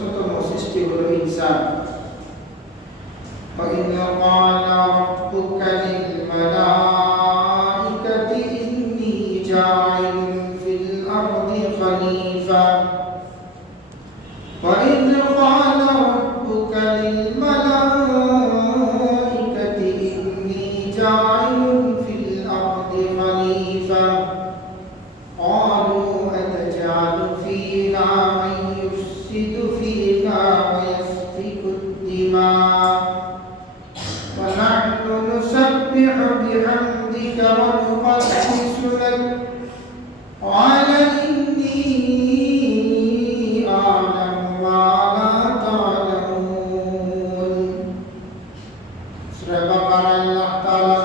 শ্রেষ্ঠতম সৃষ্টি হলো ইনসান। وَإِذْ قَالَ رَبُّكَ لِلْمَلَائِكَةِ إِنِّي جَاعِلٌ فِي الْأَرْضِ خَلِيفَةً وَإِذْ قَالَ رَبُّكَ لِلْمَلَائِكَةِ إِنِّي جَاعِلٌ فِي الْأَرْضِ خَلِيفَةً قَالُوا أَتَجْعَلُ فِيهَا مَن يُفْسِدُ فِيهَا وَيَسْفِكُ الدِّمَاءَ وَنَحْنُ نُسَبِّحُ بِحَمْدِكَ وَنُقَدِّسُ لَكَ قَالَ إِنِّي أَعْلَمُ مَا لَا تَعْلَمُونَ। সূরা বাকারা আল্লাহ তাআলা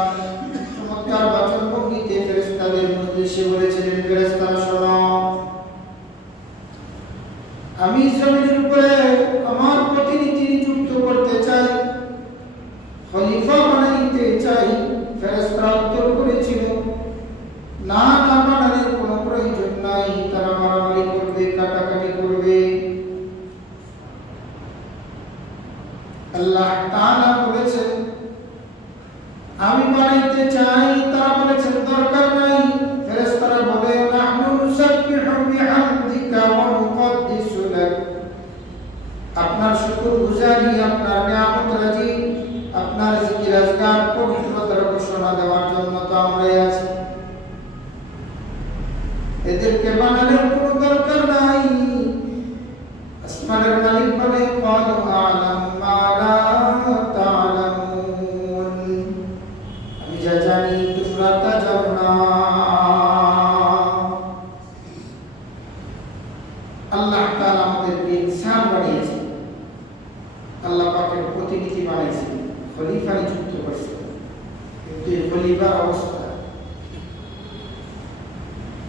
চমৎকার বাচনভঙ্গিতে ফেরেশতাদের উদ্দেশ্যে বলেছিলেন, ফেরেশতারা শোনো, আমি জমিনের উপরে আমার প্রতিনিধি নিযুক্ত করতে চাই, খলিফা বানাইতে চাই। ফেরেশতারা উত্তর করেছিল, না না, বানানোর কোনো প্রয়োজন নাই, তারা মারামারি করবে, কাটাকাটি করবে। আল্লাহ তাআলা বলেছেন আমি বানাইতে চাই, তারা বলেছেন দরকার নাই। ফেরেশতারা বলে নাহনু নুসাব্বিহু বিহামদিকা ওয়া নুকদ্দিসু লাক, আপনার শুকরগুজারি, আপনার নিয়ামত রাজি, আপনার জিকির আজকার পবিত্রতার ঘোষণা দেওয়ার জন্য তো আমরাই আছি, এদেরকে বানানোর কোনো দরকার নাই। আসমানের মালিক বলে ক্বালু আ'লামু মা লা তা'লামুন, আমি যা জানি তোমরা তা জানো না। আল্লাহ তাআলা আমাদেরকে ইনসান বানিয়েছেন, আল্লাহ পাকের প্রতিনিধি বানিয়েছেন, খলিফা নিযুক্ত করেছেন। কিন্তু এই খলিফার অবস্থা,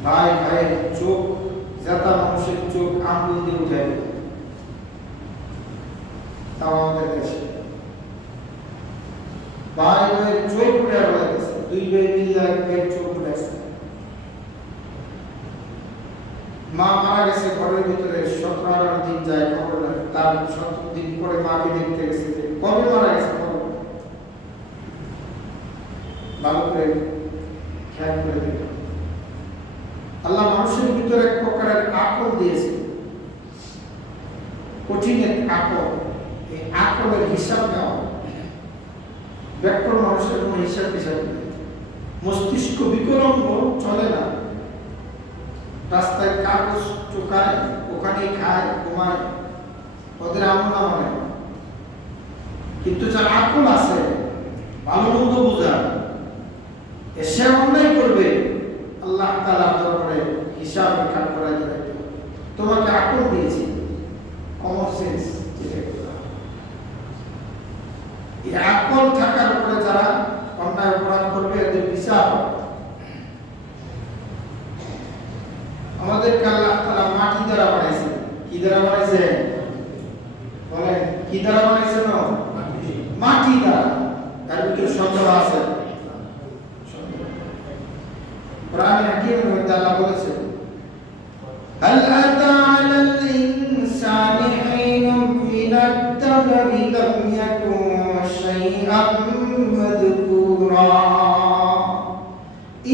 ভাই ভাইয়ের চোখ, যাতা মানুষের চোখ আঙ্গুল দিয়ে উঠে, তাও আমাদের দেশে ভাই ভাইয়ের চোখ উঠে গেছে, দুই ভাই মিলে এক ভাইয়ের চোখ উঠেছে। মা মারা গেছে, ঘরের ভিতরে 17-18 দিন যায় খবর নাই, তার 17 দিন পরে মাকে দেখতে গেছে, কবে মারা গেছে খবর ভালো করে খেয়াল করে দেখো। আল্লাহ মানুষের ভিতরে এক প্রকারের আকল দিয়েছে, কঠিন এক আকল। এই আকলের হিসাব নেওয়া, ব্যাকরণ মানুষের কোনো হিসাব টিসাব নেই, মস্তিষ্ক বিকলঙ্গ চলে না, রাস্তায় কাগজ চোখায়, ওখানে খায়, ঘুমায়, ওদের আমল নামা নেই। কিন্তু যার আকল আছে, ভালো মন্দ বোঝা, এসে অন্যায় করবে, আল্লাহ তাআলার দরবারে হিসাব রেখাট করা যাবে। তোমাকে আকল দিয়েছি, কমন সেন্স, এই আকল থাকার পরে যারা অন্যায় অপরাধ করবে এদের বিচার। আমাদেরকে আল্লাহ তাআলা মাটি দ্বারা বানাইছে। কি দ্বারা বানাইছে বলেন? কি দ্বারা বানাইছে? না, মাটি দ্বারা। তার ভিতরে সন্দেহ আছে? কোরআনে হাকিমের মধ্যে আল্লাহ বলেছে, হাল আতা আলাল ইনসানি হিনুম মিনাদ দাহরি লাম ইয়াকুন শাইআন মাযকুরা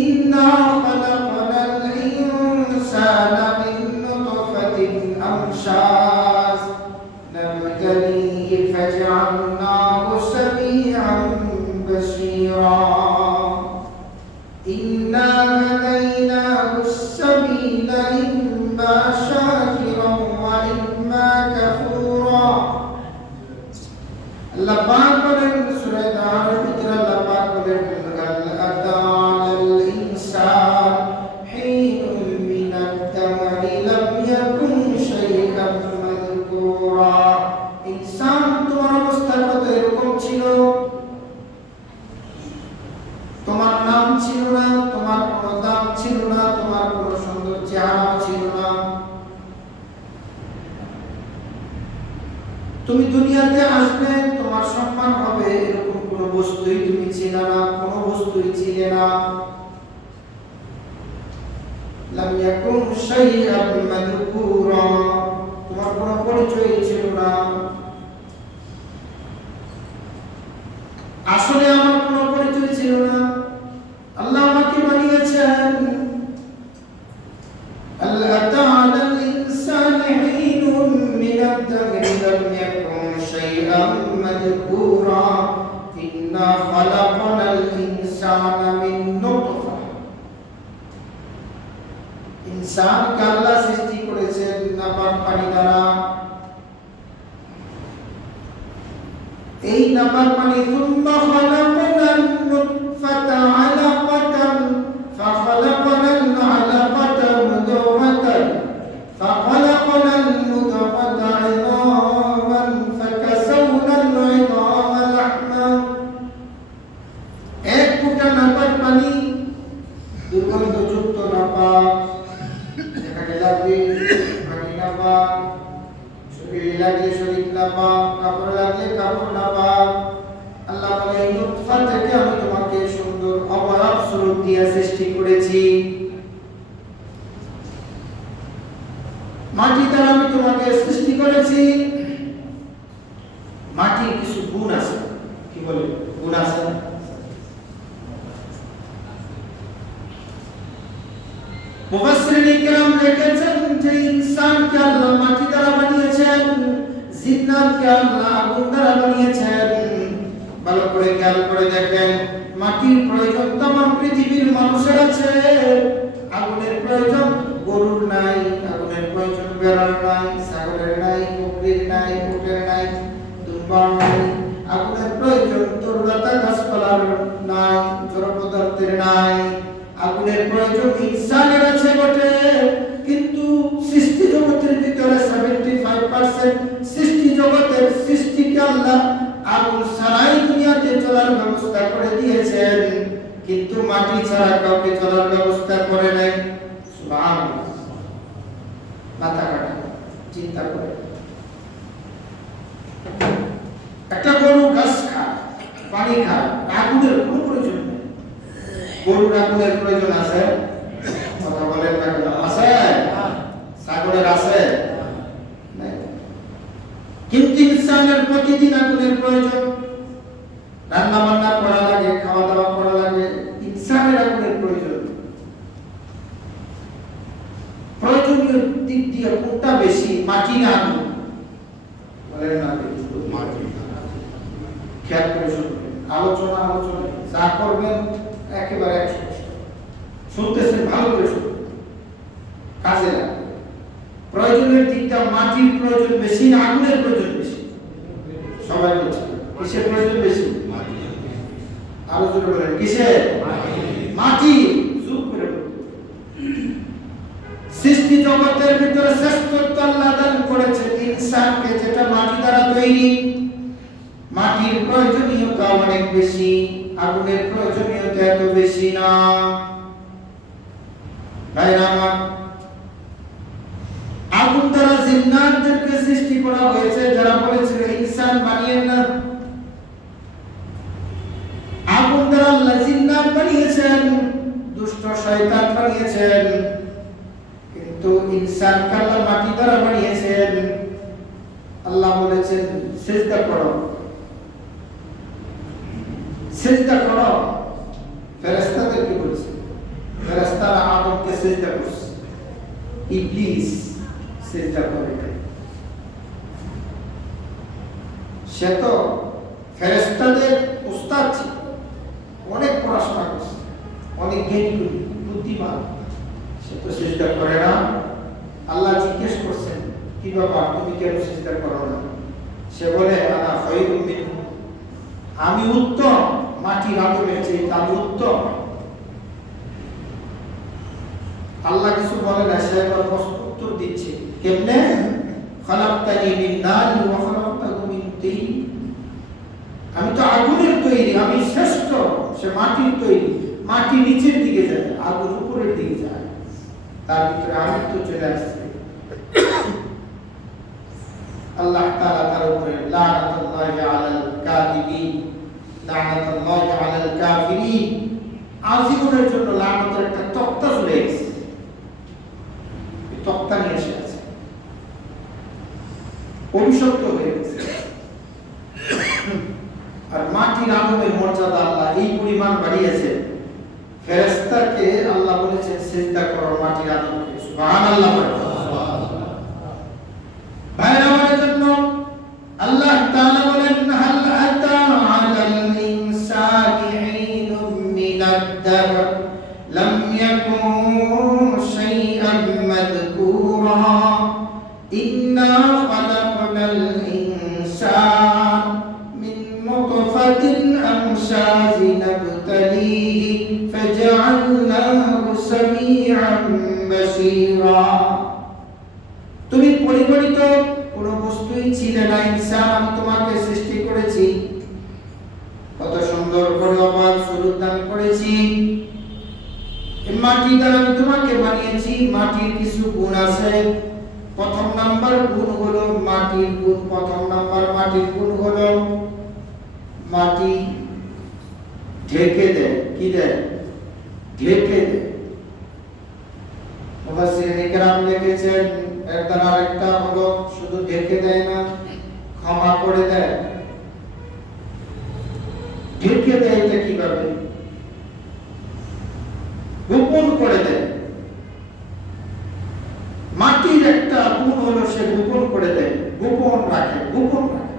ইন্না খালাকনাল ইনসানা মিন নুতফাতিন আমশাজ নাবতালিহি ফাজআলনাহু সামিআন বাসীরা إنا هديناه السبيل إما شاكرا وإما كفورا। আল্লাহ পাক বলেন সূরা দার ভিতরে, আল্লাহ পাক বলেন হাল আতা আলাল ইনসান হিনুম মিনাদ দাহরি লাম ইয়াকুন শাইআন মাযকুরা। ইনসান, তোমার অবস্থা কত এরকম ছিল, তোমার নাম ছিল না, তোমার কোনো দাম ছিল না, তোমার কোনো সুন্দর চেহারা ছিল না, তুমি দুনিয়াতে আসবে, তোমার সম্মান হবে, এরকম কোনো বস্তুই তুমি ছিলে না, কোনো বস্তুই ছিলে না। লাম ইয়াকুন শাইআন মাযকুরা, তোমার কোনো পরিচয় ছিল না। আসলে আমার কোনো পরিচয় ছিল না, আল্লাহ আমাকে বানিয়েছেন। আল্লাহ তাআলা আল-ইনসানি হিনুন মিনাদ দাহরি লাম ইয়াকুন শাইআন মাযকুরা ইন্না খালাকনাল ইনসানা মিন নুতফা। ইনসানকে আল্লাহ সৃষ্টি করেছেন নাপাক পানি দ্বারা। এই নাপাক পানি সুম্মা খালাকনান নুতফাতা আলাকাতান ফাখালাকনাল আলাকাতা মুদওয়াতান ফাখালাকনাল মুদওয়াতা ইযামান ফাকাসাওনাল ইযামা লাহমা। এক ফুটা নাপাক পানি, দুর্গন্ধযুক্ত নাপাক, যেখানে লাগবে পানি নাপাক, শরীরে লাগলে শরীর নাপাক, কাপড় লাগলে কাপড় নাপাক। আল্লাহ বলে এই নুতফা থেকে আমি তোমাকে সুন্দর অবয়ব স্বরূপ দিয়ে সৃষ্টি করেছি। মাটি দ্বারা আমি তোমাকে সৃষ্টি করেছি। মাটির কিছু গুণ আছে, কি বলে গুণ আছে? মুফাসসিরিন কিরাম লিখেছেন যে ইনসানকে আল্লাহ মাটি দ্বারা বানিয়েছেন, জিন্নাতকে আল্লাহ আগুন দ্বারা বানিয়েছেন। ভালো করে খেয়াল করে দেখেন, মাটির প্রয়োজন तमाम পৃথিবীর মানুষের আছে। আগুনের প্রয়োজন গরুর নাই, আগুনের প্রয়োজন বেড়ার নাই, ছাগলের নাই, বকরির নাই, উটের নাই, দুম্বার নাই। আগুনের প্রয়োজন তরুলতা গাছপালার নাই, জড় পদার্থের নাই। আগুনের প্রয়োজন ইনসানের আছে বটে, কিন্তু সৃষ্টি জগতের ভিতরে 75% সৃষ্টি জগতের সৃষ্টিকে আল্লাহ আগুন ছাড়াই দুনিয়াতে চলার ব্যবস্থা করে দিয়েছেন, কিন্তু মাটি ছাড়া কাউকে চলার ব্যবস্থা করে নাই। সুবহানাল্লাহ, মাথা কাটা চিন্তা করে। একটা গরু ঘাস খায়, পানি খায়, আগুনের কোনো প্রয়োজন নেই। গরুর আগুনের প্রয়োজন আছে? কথা বলেন না কেন? আছে? ছাগলের আছে? নাই। কিন্তু ইনসানের প্রতিদিন আগুনের প্রয়োজন। রান্না বান্না করা লাগে, খাওয়া দাওয়া করা লাগে, ইনসানের আগুনের প্রয়োজন। প্রয়োজনীয় দিক দিয়ে কোনটা বেশি, মাটি না আগুন? বলেন না, মাটি। খেয়াল করে শুনবেন, আলোচনা যা করবেন একেবারে 100% শুনতেছেন, ভালো করে শুনবেন, কাজে লাগবে। প্রয়োজনের দিকটা মাটির প্রয়োজন বেশি না আগুনের প্রয়োজন বেশি? সবাই বলছে কিসের প্রয়োজন বেশি? আরো জোরে বলেন, কিসের? মাটি। চুপ করে সৃষ্টি জগতের ভিতরে শ্রেষ্ঠত্ব আল্লাহ দান করেছে ইনসানকে, যেটা মাটি দ্বারা তৈরি। মাটির প্রয়োজনীয়তা অনেক বেশি, আগুনের প্রয়োজনীয়তা এত বেশি না। ভাইরা আমার, আগুন দ্বারা জিন্নাতদেরকে সৃষ্টি করা হয়েছে, যারা বলেছিল ইনসান বানিয়েন না। আগুন দ্বারা আল্লাহ জিন্নাত বানিয়েছেন, দুষ্ট শয়তান বানিয়েছেন, কিন্তু ইনসানকে আল্লাহ মাটি দ্বারা বানিয়েছেন। আল্লাহ বলেছেন সিজদা করো, সিজদা করো। ফেরেশতাদের কি বলেছে? ফেরেশতারা আদমকে সিজদা করছে, ইবলিস সিজদা করে নাই। সে তো ফেরেশতাদের উস্তাদ ছিল, অনেক পড়াশোনা করছে, অনেক জ্ঞানী বুদ্ধিমান, সে তো সিজদা করে না। আল্লাহ জিজ্ঞেস করছেন, কি বাবা তুমি কেন সিজদা করো না? সে বলে আনা খায়রুম মিনহু, আমি উত্তম, মাটির আদমের চেয়ে আমি উত্তম। আল্লাহ কিছু বলে না, সে এবার উত্তর দিচ্ছে কেমনে? খালাকতানি মিন নারি ওয়া খালাকতাহু মিন তিন। আমি তো আগুনের তৈরি, আমি শ্রেষ্ঠ, সে মাটির তৈরি। মাটি নিচের দিকে যায়, আগুন উপরের দিকে যায়, তার ভিতরে আগুন তো চলে আসছে। আল্লাহ তাআলা তার উপরে লানাতুল্লাহি আলাল কাযিবিন, লানাতুল্লাহি আলাল কাফিরিন, আজীবনের জন্য লানতের একটা তক্তা চলে গেছে। তক্তা নিয়ে এসে আছে। অভিশপ্ত হয়ে গেছে। আর মাটির আদমের মর্যাদা আল্লাহ এই পরিমাণ বাড়িয়েছে, ফেরেশতাকে আল্লাহ বলেছেন সিজদা করো মাটির আদমকে। সুবহানাল্লাহ। ভাইরা আমার জন্য আল্লাহ তাআলা বলেন হাল আতা আলাল ইনসানি ঈনুম মিনাদ দার লাম ইয়াকুন শাইআন মাযকুরা ইন্না খালাকনাল ইনসান মিন নুতফাতিন আমশাজিন নাবতালিহি ফাজআলনাহু সামিআন বাসীরা। তুমি পরিগণিত কোন বস্তুই ছিলে না ইনসান, আমি তোমাকে সৃষ্টি করেছি, কত সুন্দর করে অবাক স্বরূপ দান করেছি। এই মাটি দ্বারা আমি তোমাকে বানিয়েছি। মাটির কিছু গুণ আছে। প্রথম নাম্বার গুণ হলো মাটির গুণ, প্রথম নাম্বার মাটির গুণ হলো মাটি ঢেকে দেয়। কি দেয়? ঢেকে দেয়। মুফাসসিরিনে কেরাম লিখেছেন এর দ্বারা আরেকটা হলো শুধু ঢেকে দেয় না, ক্ষমা করে দেয়। ঢেকে দেয় এটা কিভাবে? গোপন করে দেয়। মাটির একটা গুণ হলো সে গোপন করে দেয়, গোপন রাখে, গোপন রাখে।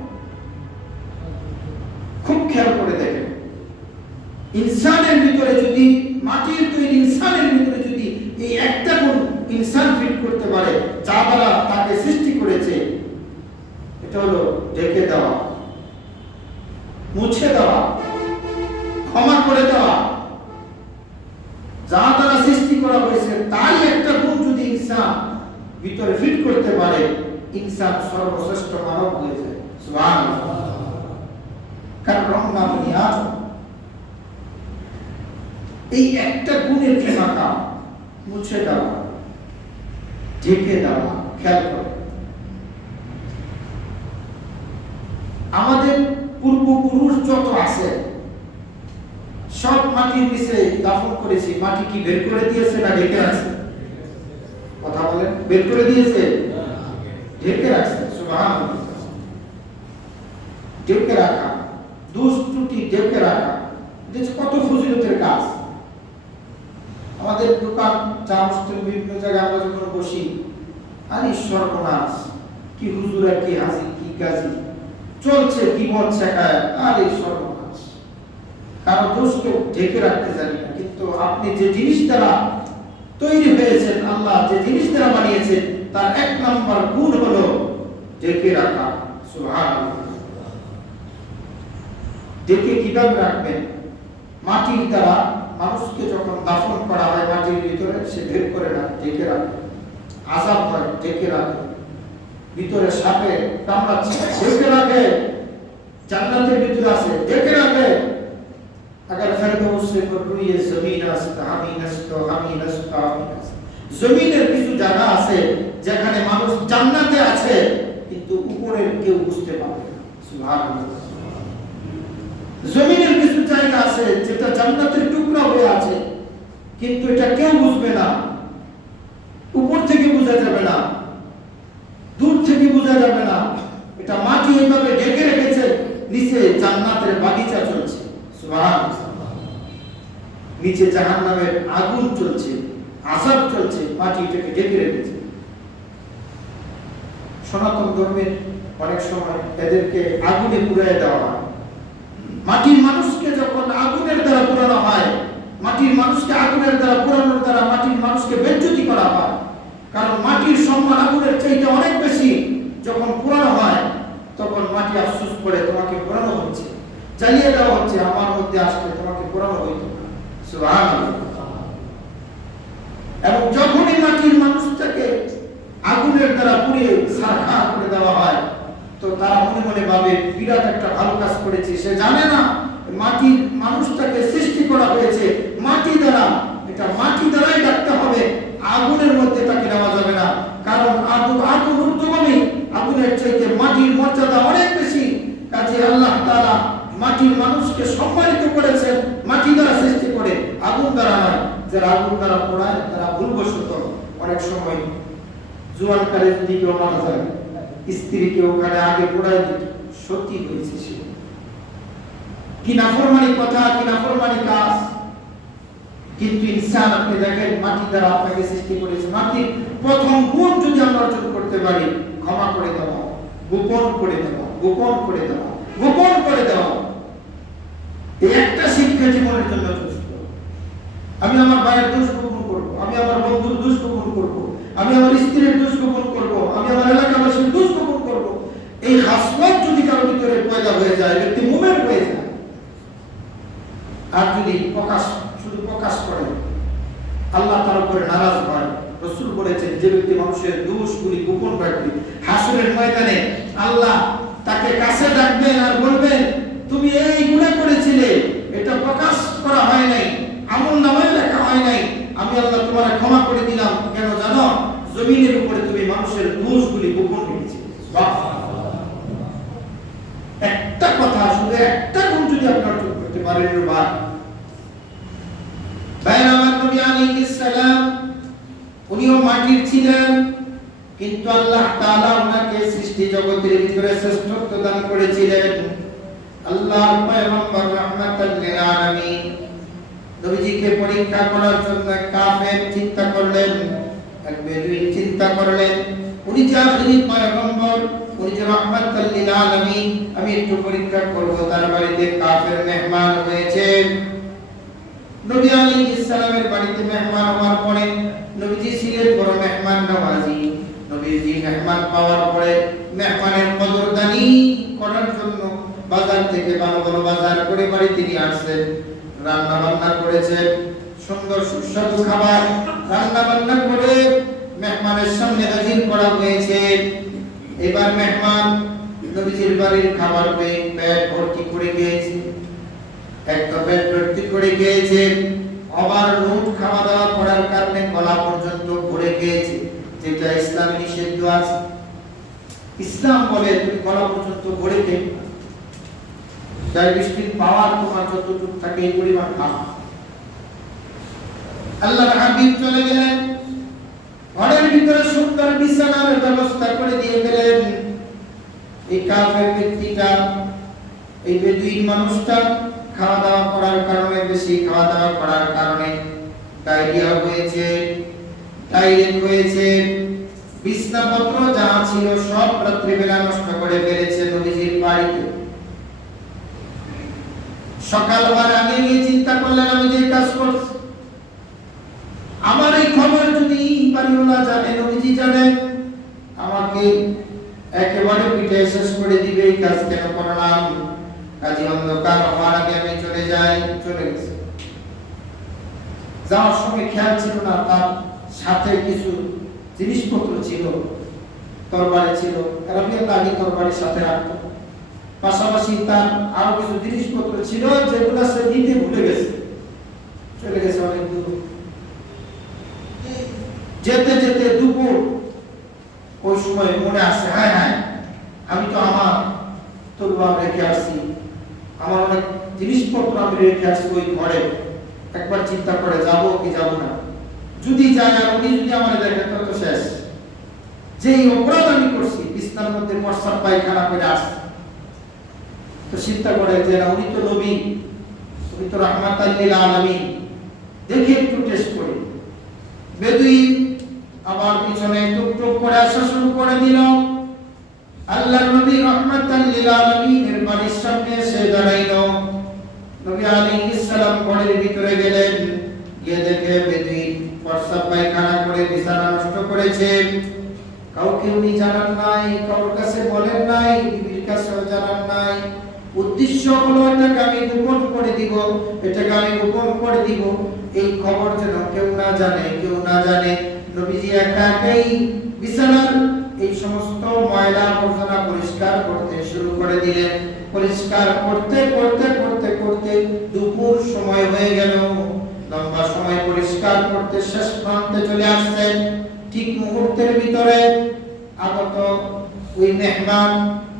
খুব খেয়াল করে দেখেন, ইনসানের ভিতরে যদি, মাটির তৈরি ইনসানের ভিতরে যদি এই একটা গুণ ইনসান ফিট করতে পারে যা দ্বারা তাকে সৃষ্টি করেছে, এটা হলো ঢেকে দেওয়া, মুছে দেওয়া, ক্ষমা করে দেওয়া। যা দ্বারা সৃষ্টি করা হয়েছে তাই একটা গুণ যদি ইনসান ভিতরে ফিট করতে পারে, ইনসান সর্বশ্রেষ্ঠ মানব হয়ে যায়। সুবহানাল্লাহ। কাররামনা বনি আদম। এই একটা গুণের ক্ষমতা মুছে দেওয়া, ঢেকে দেওয়া। খেয়াল করে আমাদের পূর্বপুরুষ যত আছে সব মাটির নিচে দাফন করেছি। মাটি কি বের করে দিয়েছে না ঢেকে রাখছে? কথা বলেন, বের করে দিয়েছে? ঢেকে রাখছে। সুবহানাল্লাহ। ঢেকে রাখা, দোষ ত্রুটি ঢেকে রাখা, এটা কত ফজিলতের কাজ। আমাদের দোকান চা হোস্টেল বিভিন্ন জায়গায় আমরা যখন বসি, আরে সর্বনাশ, কি হুজুর আর কি হাজি কি গাজি চলছে, কি মত শেখায়, আরে সর্বনাশ। কারণ দোষকে ঢেকে রাখতে জানি না। কিন্তু আপনি যে জিনিস দ্বারা তৈরি হয়েছেন, আল্লাহ যে জিনিস দ্বারা বানিয়েছেন, তার এক নম্বর গুণ হলো ঢেকে রাখা। সুবহানাল্লাহ। ঢেকে কিভাবে রাখবেন? মাটির দ্বারা মানুষকে যখন দাফন করা হয় মাটির ভিতরে, সে বের করে না, ঢেকে রাখে। আযাব হয়, ঢেকে রাখে। ভিতরে সাপে কামড়াচ্ছে, ঢেকে রাখে। জান্নাতের ভিতরে আছে, ঢেকে রাখে। अगर ফেরদৌস से कोई जमीन আছে, আমি নষ্ট, আমি নষ্ট, আমি নষ্ট। জমিনের কিছু জায়গা আছে যেখানে মানুষ জান্নাতে আছে, কিন্তু উপরের কেউ বুঝতে পারবে না। সুবহানাল্লাহ। জমিনের কিছু জায়গা আছে যেটা জান্নাতের টুকরা হয়ে আছে, কিন্তু এটা কেউ বুঝবে না। উপর থেকে বোঝা যাবে না, দূর থেকে বোঝা যাবে না। এটা মাটি এইভাবে ঢেকে রেখেছে, নিচে জান্নাতের বাগিচা চলছে। সুবহানাল্লাহ। নিচে জাহান্নামের আগুন চলছে, আযাব চলছে, মাটি এটাকে ঢেকে রেখেছে। সনাতন ধর্মের অনেক সময় এদেরকে আগুনে পুড়িয়ে দেওয়া হয়। মাটির মানুষকে যখন আগুনের দ্বারা পোড়ানো হয়, মাটির মানুষকে আগুনের দ্বারা পোড়ানোর দ্বারা মাটির মানুষকে বেজ্জতি করা হয়। কারণ মাটির সম্মান আগুনের চাইতে অনেক বেশি। যখন পোড়ানো হয় তখন মাটি আফসোস করে, তোমাকে পোড়ানো হচ্ছে, জ্বালিয়ে দেওয়া হচ্ছে, আমার মধ্যে আসলে তোমাকে পোড়ানো হইতো না। সুবহানাল্লাহ। এবং যখনই মাটির মানুষটাকে আগুনের দ্বারা পুড়িয়ে সারখা করে দেওয়া হয়, তো তারা মনে মনে ভাবে বিরাট একটা ভালো কাজ করেছে। সে জানে না মাটির মানুষটাকে সৃষ্টি করা হয়েছে মাটি দ্বারা। এটা মাটি দ্বারাই ডাকতে হবে, আগুনের মধ্যে তাকে নেওয়া যাবে না। কারণ আগুন ঊর্ধ্বগামী, আগুনের চাইতে মাটির মর্যাদা অনেক বেশি। কাজে আল্লাহ তাআলা মাটির মানুষকে সম্মানিত করেছেন মাটি দ্বারা সৃষ্টি করে, আগুন দ্বারা নয়। যারা আগুন দ্বারা পোড়ায় তারা ভুলবশত অনেক সময় জুয়ানকারী যদি কেউ মারা যায়, স্ত্রীকে ওখানে আগে পোড়াই দিত, সতী হয়েছে সে। কি নাফরমানি কথা, কি নাফরমানি কাজ। কিন্তু ইনসান, আপনি দেখেন মাটি দ্বারা আপনাকে সৃষ্টি করেছে, মাটির প্রথম গুণ যদি আমরা অর্জন করতে পারি, ক্ষমা করে দেওয়া, গোপন করে দেওয়া, গোপন করে দেওয়া, গোপন করে দেওয়া, এই একটা শিক্ষা জীবনের জন্য যথেষ্ট। আমি আমার ভাইয়ের দোষ গোপন করবো, আমি আমার বন্ধুর দোষ গোপন করবো, আমি আমার স্ত্রীর দোষ গোপন করবো, আমি আমার এলাকাবাসীর দোষ গোপন করবো। এই হাসপাত যদি কারো ভিতরে পয়দা হয়ে যায়, ব্যক্তি মুমিন হয়ে যায়। আর যদি শুধু প্রকাশ করে, আল্লাহ তার উপরে নারাজ হয়। রাসূল বলেছেন, যে ব্যক্তি মানুষের দোষগুলি গোপন রাখবে, হাসরের ময়দানে আল্লাহ তাকে কাছে ডাকবেন আর বলবেন, তুমি এই গুনাহ করেছিলে, এটা প্রকাশ করা হয় নাই, আমলনামায় লেখা হয় নাই, আমি আল্লাহ তোমার ক্ষমা করে দিলাম। কেন জানো? জমিনের উপরে তুমি মানুষের দোষগুলি গোপন রেখেছিলে। একটা কথা, শুধু একটা গুণ যদি আপনি অর্জন করতে পারেন, আমার নবী আলাইহিস সালাম উনিও মাটির ছিলেন, কিন্তু আল্লাহ তাআলা ওনাকে সৃষ্টি জগতের ভিতরে শ্রেষ্ঠত্ব দান করেছিলেন। আল্লাহর পয়গম্বর রাহমাতাল লিল আলামিন নবীজিকে পরীক্ষা করার জন্য কাফের চিন্তা করলেন, এক বেদুইন চিন্তা করলেন, উনি যে আখিরি পয়গম্বর, উনি যে রাহমাতাল লিল আলামিন, আমি একটু পরীক্ষা করব। তার বাড়িতে কাফের মেহমান হয়েছে। নবী আলাইহিস সালামের বাড়িতে মেহমান হওয়ার পরে নবীজি ছিলেন বড় মেহমান নওয়াজি। নবীজি মেহমান পাওয়ার পরে মেহমানের কদরদানি করার জন্য বাজার থেকে ভালো ভালো বাজার করে বাড়িতে নিয়ে আসছেন, রান্না বান্না করেছেন, সুন্দর সুস্বাদু খাবার রান্না বান্না করে মেহমানের সামনে হাজির করা হয়েছে। এবার মেহমান নবীজির বাড়ির খাবার পেয়ে পেট ভর্তি করে খেয়েছে, একটা পেট ভর্তি করে খেয়েছে, আবার রুট খাওয়া দাওয়া করার কারণে গলা পর্যন্ত ভরে খেয়েছে, যেটা ইসলামে নিষিদ্ধ আছে। ইসলাম বলে তুমি গলা পর্যন্ত ভরে খেয়ে, ডায়াবেটিস পাওয়ার তোমার যতটুকু থাকে এই পরিমাণ খাও। আল্লাহর হাবিব চলে গেলেন, ঘরের ভিতরে সুন্দর বিছানার ব্যবস্থা করে দিয়ে গেলেন। এই কাফের ব্যক্তিটা, এই বেদুইন মানুষটা খাওয়া দাওয়া করার কারণে, বেশি খাওয়া দাওয়া করার কারণে ডায়রিয়া হয়েছে, ডায়রিয়া হয়েছে, বিছনাপত্র যা ছিল সব রাত্রিবেলা নষ্ট করে ফেলেছে নবীজির বাড়িতে। সকাল হওয়ার আগে গিয়ে চিন্তা করলেন, আমি যে কাজ করছি, আমার এই খবর যদি বাড়িওয়ালা জানে, নবীজি জানেন, আমাকে একেবারে পিঠে শেষ করে দিবে। এই কাজ কেন করলাম? কাজী অন্ধকার হওয়ার আগে আমি চলে যাই। চলে গেছে। যাওয়ার সময় খেয়াল ছিল না তার সাথে কিছু জিনিসপত্র ছিল, তরবারি ছিল, রাবিয়াল্লাহ আগে তরবারির সাথে রাখতো, পাশাপাশি তার আরো কিছু জিনিসপত্র ছিল যেগুলো সে নিতে ভুলে গেছে। চলে গেছে অনেক দূর। যেতে যেতে দুপুর, ওই সময় মনে আসছে, হ্যাঁ হ্যাঁ, আমি তো আমার তরবারি রেখে আসছি, আমার অনেক জিনিসপত্র আমি রেখে আসছি ওই ঘরে। একবার চিন্তা করে যাবো কি যাবো না। যদি যায় আর উনি যদি আমার দেখে তো শেষ। যেই অপরাধ আমি করছি, বিছনার মধ্যে প্রস্রাব পায়খানা করে আসছি, তো চিন্তা করে যে না, উনি তো নবী, উনি তো রাহমাতাল লিল আলামিন, দেখি একটু টেস্ট করি। বেদুইন আবার পিছনে টুকটুক করে আসা শুরু করে দিল। আল্লাহর নবী রাহমাতাল লিল আলামিনের বাড়ির সামনে এসে দাঁড়াইল। নবী আলাইহিস সালাম ঘরের ভিতরে গেলেন, গিয়ে দেখে বেদুইন প্রস্রাব পায়খানা করে বিছানা নষ্ট করেছে। কাউকে উনি জানান নাই, কারোর কাছে বলেন নাই, বিবির কাছেও জানান নাই। উদ্দেশ্য হলো এটাকে আমি গোপন করে দিব, এটাকে আমি গোপন করে দিব, এই খবর যেন কেউ না জানে, কেউ না জানে। নবীজি একা একাই বিছানার এই সমস্ত ময়লা আবর্জনা পরিষ্কার করতে শুরু করে দিলেন। পরিষ্কার করতে করতে করতে করতে দুপুর সময় হয়ে গেল। লম্বা সময় পরিষ্কার করতে শেষ প্রান্তে চলে আসছেন। ঠিক মুহূর্তের ভিতরে আগত ওই মেহমান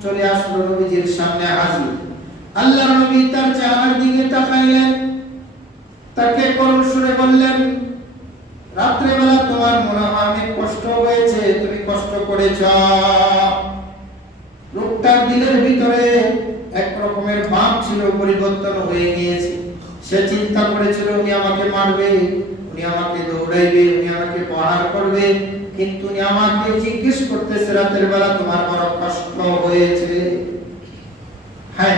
চলে আসলো নবীজির সামনে হাজির। আল্লাহর নবী তার চেহারার দিকে তাকাইলেন, তাকে করুণ সুরে বললেন, রাত্রে বেলা তোমার মনে হয় অনেক কষ্ট হয়েছে, তুমি কষ্ট করেছ। পরিবর্তন হয়ে গিয়েছে। সে চিন্তা করেছিল উনি আমাকে মারবে, উনি আমাকে দৌড়াইবে, উনি আমাকে প্রহার করবে, কিন্তু উনি আমাকে জিজ্ঞেস করতেছে রাতের বেলা তোমার বড় কষ্ট হয়েছে। হ্যাঁ,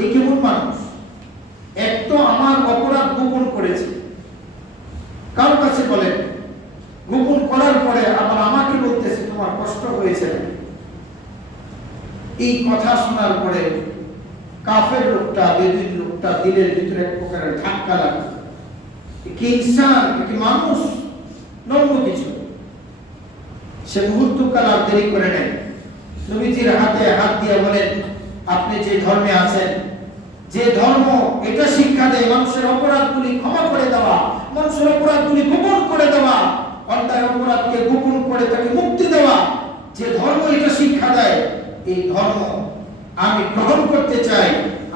এই কেমন মানুষ! এক তো আমার অপরাধ গোপন করেছে, কারো কাছে বলেন, গোপন করার পরে আবার আমাকে বলতেছে তোমার কষ্ট হয়েছে। এই কথা শোনার পরে কাফের লোকটা, বেদুইন লোকটা দিলের ভিতরে এক প্রকারের ধাক্কা লাগে। কি ইনসান, কি মানুষ, নগ্ন কিছু। সে মুহূর্তকাল আর দেরি করে নেয়, নবীজির হাতে হাত দিয়ে বলেন, আপনি যে ধর্মে আছেন, যে ধর্ম এটা শিক্ষা দেয় মানুষের অপরাধগুলি ক্ষমা করে দেওয়া, মানুষের অপরাধগুলি গোপন করে দেওয়া, অন্যায় অপরাধকে গোপন করে তাকে মুক্তি দেওয়া, যে ধর্ম এটা শিক্ষা দেয়, এই ধর্ম আমি গ্রহণ করতে চাই,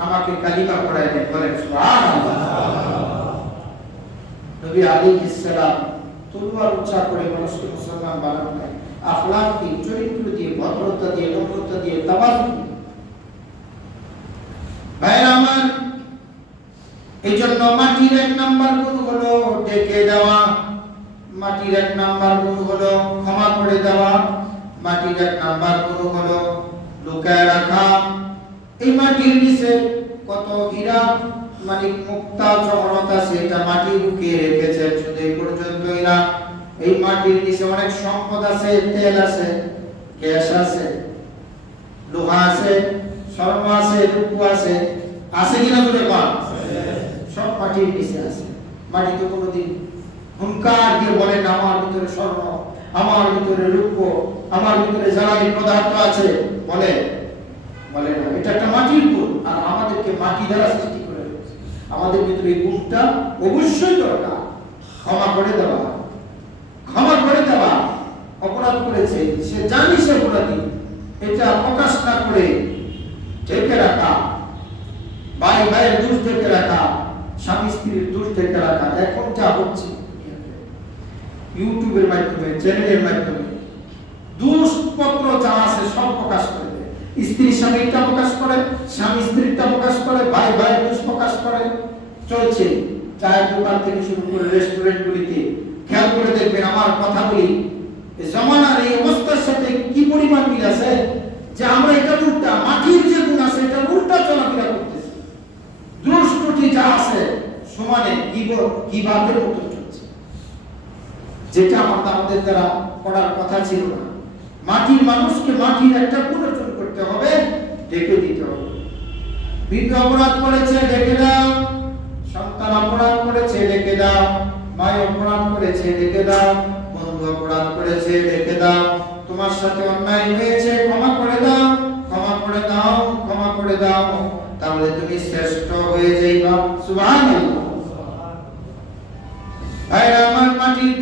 আমাকে কালিমা পড়ায় দেন। বলেন সুবহানাল্লাহ। নবী আলাইহিস সালাম তলোয়ার উঁচা করে মানুষকে মুসলমান বানান নাই, আখলাক দিয়ে, চরিত্র দিয়ে, ভদ্রতা দিয়ে, নম্রতা দিয়ে, তাওয়াজু। ভাইরা আমার, এই জন্য মাটির এক নাম্বার গুণ হলো ডেকে দেওয়া, মাটির এক নাম্বার গুণ হলো ক্ষমা করে দেওয়া, মাটির এক নাম্বার গুণ হলো লুকায় রাখা। এই মাটির নিচে কত হীরা, মানিক, মুক্তা, জহরত আছে, এটা মাটি লুকিয়ে রেখেছে। শুধু এই পর্যন্তই না, এই মাটির নিচে অনেক সম্পদ আছে, তেল আছে, গ্যাস আছে, লোহা আছে, স্বর্ণ আছে, রূপো আছে, আছে কিনা বলে বল? সব মাটির নিচে আছে। মাটি তো কোনোদিন হুঙ্কার দিয়ে বলে না আমার ভিতরে স্বর্ণ, আমার ভিতরে রূপ, আমার ভিতরে জ্বালানি পদার্থ আছে, বলে বলে না। এটা একটা মাটির গুণ, আর আমাদেরকে মাটি দ্বারা সৃষ্টি করে রেখেছে। আমাদের ভিতরে এই গুণটা অবশ্যই দরকার। ক্ষমা করে দেওয়া, ক্ষমা করে দেওয়া। অপরাধ করেছে, সে জানি সে অপরাধী, এটা প্রকাশ না করে ঢেকে রাখা, ভাই ভাইয়ের দোষ ঢেকে রাখা, স্বামী স্ত্রীর দোষ ঢেকে রাখা। এখন যা হচ্ছে ইউটিউবের মাধ্যমে, চ্যানেলের মাধ্যমে দোষপত্র যা আছে সব প্রকাশ করে দেয়। স্ত্রী স্বামীরটা প্রকাশ করে, স্বামী স্ত্রীরটা প্রকাশ করে, ভাই ভাইয়ের দোষ প্রকাশ করে। চলছে চায়ের দোকান থেকে শুরু করে রেস্টুরেন্টগুলিতে। খেয়াল করে দেখবেন আমার কথাগুলি জমানার এই অবস্থার সাথে কি পরিমাণ মিল আছে, যে আমরা এটা উল্টা, মাটির যে গুণ আছে এটা উল্টা চলাফেরা করতেছি। দোষ ত্রুটি যা আছে সমানে গীবতের মতো চলছে, যেটা আমাদের দ্বারা করার কথা ছিল না। মাটির মানুষকে মাটির একটা গুণ অর্জন করতে হবে, ডেকে দিতে হবে। বৃদ্ধ অপরাধ করেছে, ডেকে দাও। সন্তান অপরাধ করেছে, ডেকে দাও। ভাই অপরাধ করেছে, ডেকে দাও। বন্ধু অপরাধ করেছে, ডেকে দাও। তোমার সাথে অন্যায় হয়েছে, ক্ষমা করে দাও, ক্ষমা করে দাও, ক্ষমা করে দাও। তাহলে তুমি শ্রেষ্ঠ হয়ে যাইবা। সুবহানাল্লাহ। ভাইরা আমার, মাটির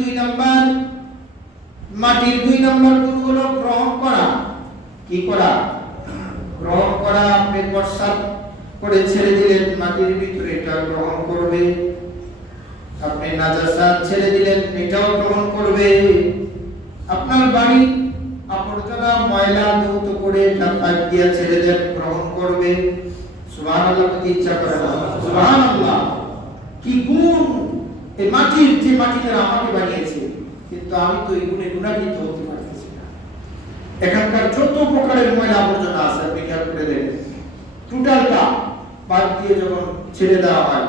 দুই নাম্বার গুণ হলো গ্রহণ করা। কি করা? গ্রহণ করা। আপনি প্রসাদ করে ছেড়ে দিলেন, মাটির ভিতরে এটা গ্রহণ করবে। আপনি নাজাসাত ছেড়ে দিলেন, এটাও গ্রহণ করবে। আপনার বাড়ি আবর্জনা, ময়লা ধৌত করে এটা পাইপ দিয়ে ছেড়ে দেন, গ্রহণ করবে। সুবহানাল্লাহ। কি ইচ্ছা করে না? সুবহানাল্লাহ। কি গুণ! এই মাটির, যে মাটিটা আমাকে বানিয়েছে, কিন্তু আমি তো এই গুণে গুণান্বিত হতে পারতেছি না। এখানকার যত প্রকারের ময়লা আবর্জনা আছে আপনি খেয়াল করে দেখেন, টোটালটা পাইপ দিয়ে যখন ছেড়ে দেওয়া হয়,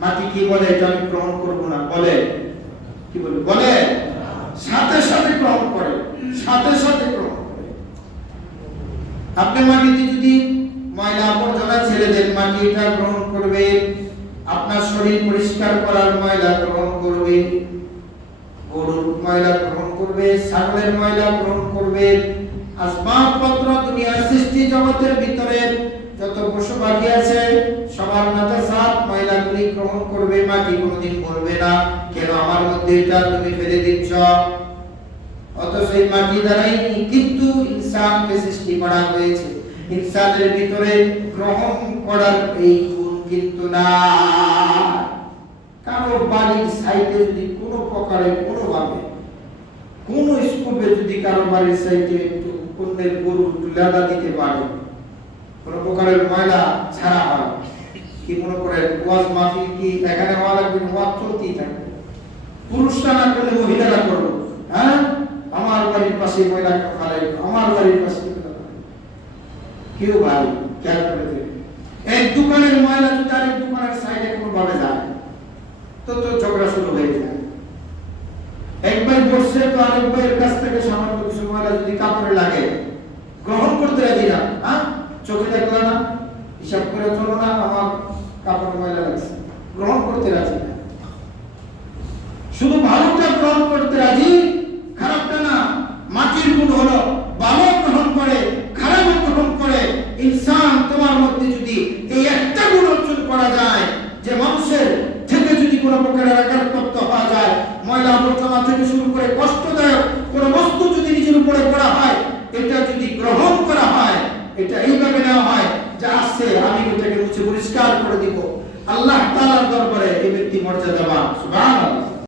মাটি কি বলে? এটা আমি গ্রহণ করব না বলে? কি বলে? বলে সাথে সাথে গ্রহণ করে, সাথে সাথে গ্রহণ করে। আপনি মাটিতে যদি ময়লা আবর্জনা ছেড়ে দেন, মাটি এটা গ্রহণ করবে। আপনার শরীর পরিষ্কার করার ময়লা গ্রহণ করবে, গরুর ময়লা গ্রহণ করবে, ছাগলের ময়লা গ্রহণ করবে। আসবাবপত্র, দুনিয়ার সৃষ্টি জগতের ভিতরে যত পশু পাখি আছে সবার নাজাসাত ময়লাগুলি গ্রহণ করবে। মাটি কোনোদিন বলবে না কেন আমার মধ্যে এটা তুমি ফেলে দিচ্ছ। অথচ এই মাটি দ্বারাই কিন্তু ইনসানকে সৃষ্টি করা হয়েছে। ইনসানের ভিতরে গ্রহণ করার এই গুণ কিন্তু না। কারো বাড়ির সাইডে যদি কোনো প্রকারে, কোনোভাবে, কোন স্কুপে যদি কারো বাড়ির সাইডে একটু অন্যের গরু একটু লেদা দিতে পারে, কোন প্রকারের ময়লা ছাড়া হয়, কি মনে করেন ওয়াজ মাহফিল কি এখানে হওয়া লাগবে না, ওয়াজ চলতেই থাকবে। পুরুষরা না করলে মহিলারা করবো, হ্যাঁ আমার বাড়ির পাশে মহিলা ফালাই, আমার বাড়ির পাশে কেউ ভাই খেয়াল করে দেবে। এক দোকানের মহিলা যদি আরেক দোকানের সাইডে কোনো ভাবে যায় তো ঝগড়া শুরু হয়ে যায়। একবার বসছে তো আরেক ভাইয়ের কাছ থেকে সামান্য কিছু মহিলা যদি কাপড়ে লাগে গ্রহণ করতে রাজি না, হ্যাঁ চোখে দেখলো না, হিসাব করে চলো না, আমার কাপড় ময়লা লাগছে, গ্রহণ করতে রাজি না। শুধু ভালোটা গ্রহণ করতে রাজি, খারাপটা না। মাটির গুণ হলো ভালো গ্রহণ করে, খারাপ গ্রহণ করে। ইনসান তোমার মধ্যে যদি এই একটা গুণ অর্জন করা যায় যে মানুষের থেকে যদি কোনো প্রকারের আঘাতপ্রাপ্ত হওয়া যায়, ময়লা আবর্জনা থেকে শুরু করে কষ্টদায়ক কোনো বস্তু যদি নিজের উপরে পড়া হয়, এটা যদি গ্রহণ করা হয়, এটা এইভাবে নেওয়া হয় যে আসছে আমি এটাকে মুছে পরিষ্কার করে দিব, আল্লাহ তাআলার দরবারে এই ব্যক্তি মর্যাদাবান। সুবহানাল্লাহ।